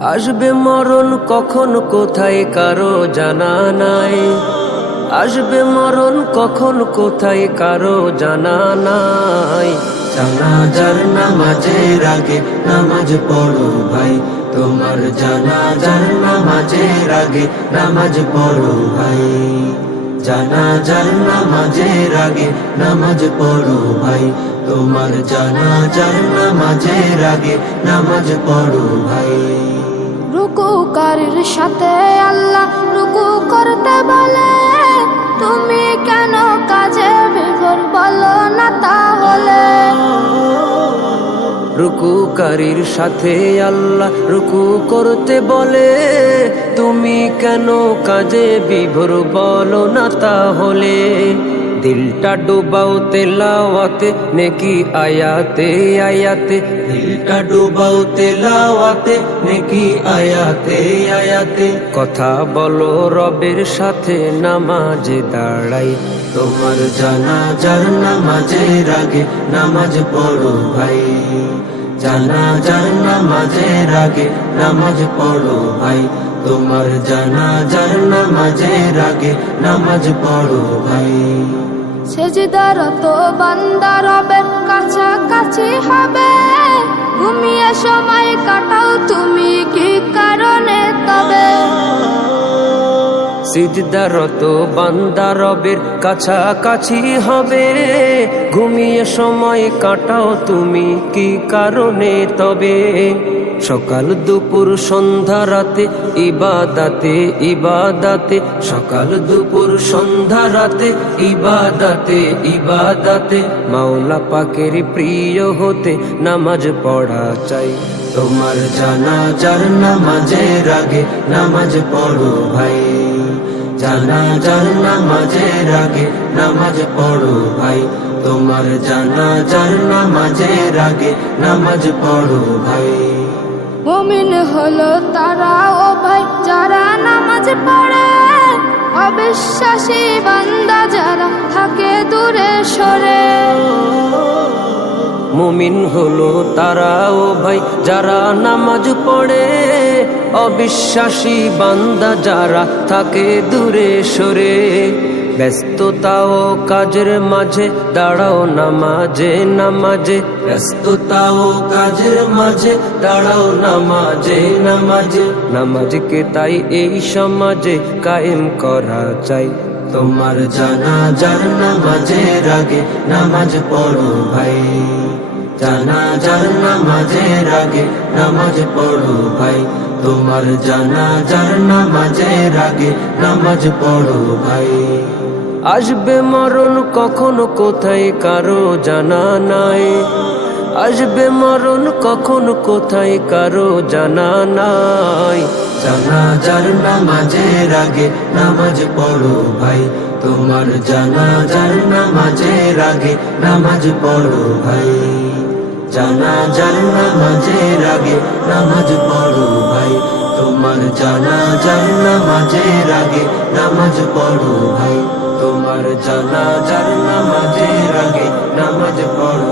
আসবে মরণ কখন কোথায় কারো জানা নাই, আসবে মরণ কখন কোথায় কারো জানা নাই। জানাজার নামাজের আগে নামাজ পড়ো ভাই, তোমার জানাজার নামাজের আগে নামাজ পড়ো ভাই। জানাজার নামাজের আগে নামাজ পড়ো ভাই, তোমার জানাজার নামাজের আগে নামাজ পড়ো ভাই। রুকুকারীর সাথে আল্লাহ রুকু করতে বলে, তুমি কেন কাজে বিভোর বলো না তাহলে। রুকুকারীর সাথে আল্লাহ রুকু করতে বলে, তুমি কেন কাজে বিভোর বলো না তাহলে। দিলটা ডুবাও তেলাওয়াতে নেকি আয়াতে আয়াতে, দিলটা ডুবাও তেলাওয়াতে নেকি আয়াতে আয়াতে। কথা বলো রবের সাথে নামাজে দাঁড়াই। তোমার জানাজার নামাজের আগে নামাজ পড়ো ভাই, জানাজার নামাজের আগে নামাজ পড়ো ভাই। তোমার জানাজার নামাজের আগে নামাজ পড়ো ভাই। সেজদারত বান্দা রবের কাছাকাছি হবে, ঘুমিয়ে সময় কাটাও তুমি কি কারণে তবে। সিজদারত বান্দা রবের কাছাকাছি হবে, ঘুমিয়ে সময় কাটাও তুমি কি কারণে তবে। সকাল দুপুর সন্ধ্যা রাতে ইবাদাতে ইবাদাতে, সকাল দুপুর সন্ধ্যা রাতে ইবাদাতে ইবাদাতে। মাওলা পাকের প্রিয় হতে নামাজ পড়া চাই। তোমার জানাজার নামাজের আগে নামাজ পড়ো ভাই, জানাজার নামাজের আগে নামাজ পড়ো ভাই। তোমার জানাজার নামাজের আগে নামাজ পড়ো ভাই। মুমিন হলো তারা ও ভাই যারা নামাজ পড়ে, অবিশ্বাসী বান্দা যারা থাকে দূরে সরে। মুমিন হলো তারা ও ভাই যারা নামাজ পড়ে, অবিশ্বাসী বান্দা যারা থাকে দূরে সরে। ব্যস্ততা ও কাজের মাঝে দাঁড়াও নামাজে নামাজে, ব্যস্ততা ও কাজের মাঝে দাঁড়াও নামাজে নামাজে। নামাজকে তাই এই সমাজে কায়েম করা চাই। তোমার জানাজার নামাজের আগে নামাজ পড়ো ভাই, জানাজার নামাজের আগে নামাজ পড়ো ভাই। তোমার জানাজার নামাজের আগে নামাজ পড়ো ভাই। আসবে মরণ কখন কোথায় কারো জানা নাই, আসবে মরণ কখন কোথায় কারো জানা নাই। জানাজার নামাজের আগে নামাজ পড়ো ভাই, তোমার জানাজার নামাজের আগে নামাজ পড়ো ভাই। জানাজার নামাজের আগে নামাজ পড়ো ভাই, তোমার জানাজার নামাজের আগে নামাজ পড়ো ভাই। তোমার জানাজার নামাজের আগে নামাজ পড়ো